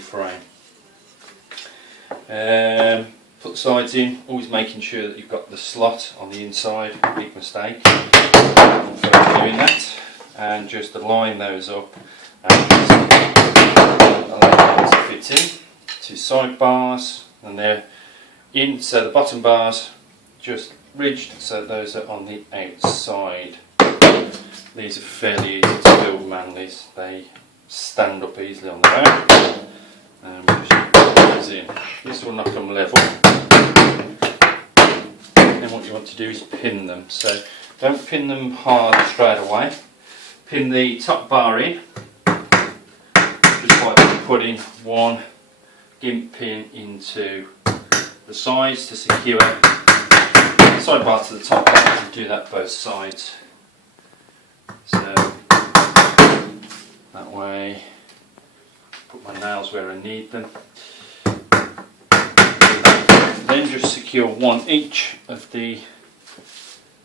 frame. Put the sides in, always making sure that you've got the slot on the inside, big mistake doing that, and just align those up and just allow them to fit in. Two side bars, and they're in, so the bottom bars just ridged, so those are on the outside. These are fairly easy to build, Manleys. They stand up easily on their own. Just put those in. This will knock them level. Then what you want to do is pin them. So don't pin them hard straight away. Pin the top bar in, just like putting one gimp pin into the sides to secure the side bar to the top bar, and do that both sides. So that way, put my nails where I need them. Then just secure one each of the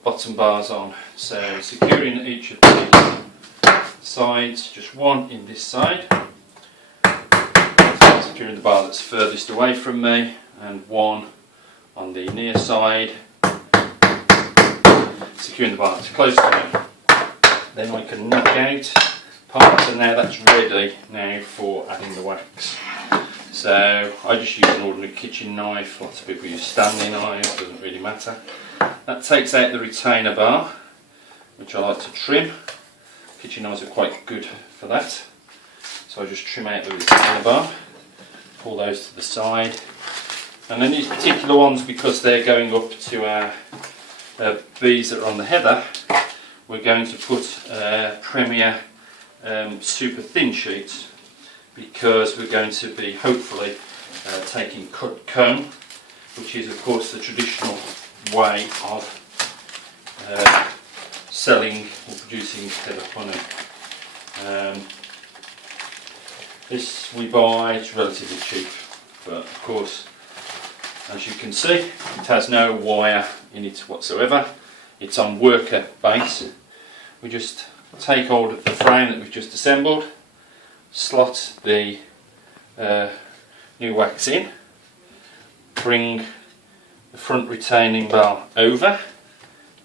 bottom bars on. So securing each of the sides, just one in this side, securing the bar that's furthest away from me, and one on the near side, securing the bar that's close to me. Then I can knock out parts, and now that's ready now for adding the wax. So I just use an ordinary kitchen knife. Lots of people use Stanley knives, doesn't really matter. That takes out the retainer bar, which I like to trim. Kitchen knives are quite good for that. So I just trim out the retainer bar, pull those to the side, and then these particular ones, because they're going up to our bees that are on the heather, we're going to put Premier super thin sheets, because we're going to be hopefully taking cut comb, which is of course the traditional way of selling or producing heather honey. This we buy, it's relatively cheap, but of course, as you can see, it has no wire in it whatsoever. It's on worker base. We just take hold of the frame that we've just assembled, slot the new wax in, bring the front retaining bar over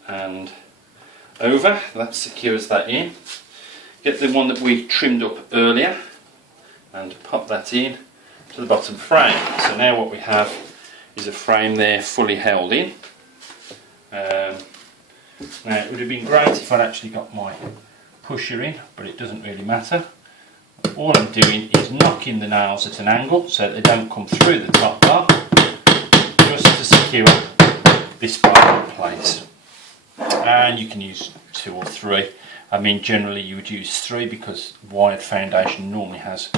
and over, that secures that in. Get the one that we trimmed up earlier and pop that in to the bottom frame. So now what we have is a frame there fully held in. Now it would have been great if I'd actually got my pusher in, but it doesn't really matter. All I'm doing is knocking the nails at an angle so that they don't come through the top bar, just to secure this bar in place. And you can use 2 or 3. I mean, generally you would use 3 because wired foundation normally has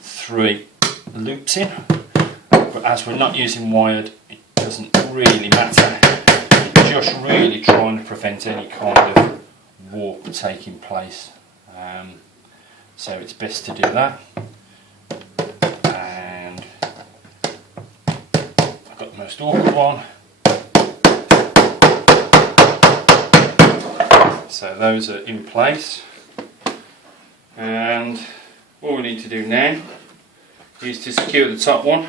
3 loops in, but as we're not using wired, it doesn't really matter. You're just really trying to prevent any kind of warp taking place, so it's best to do that. And I've got the most awkward one, so those are in place, and all we need to do now is to secure the top one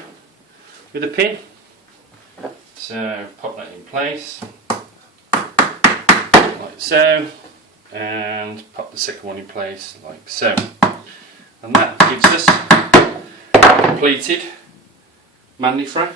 with a pin. So pop that in place like so, and pop the second one in place like so, and that gives us a completed Manley frame.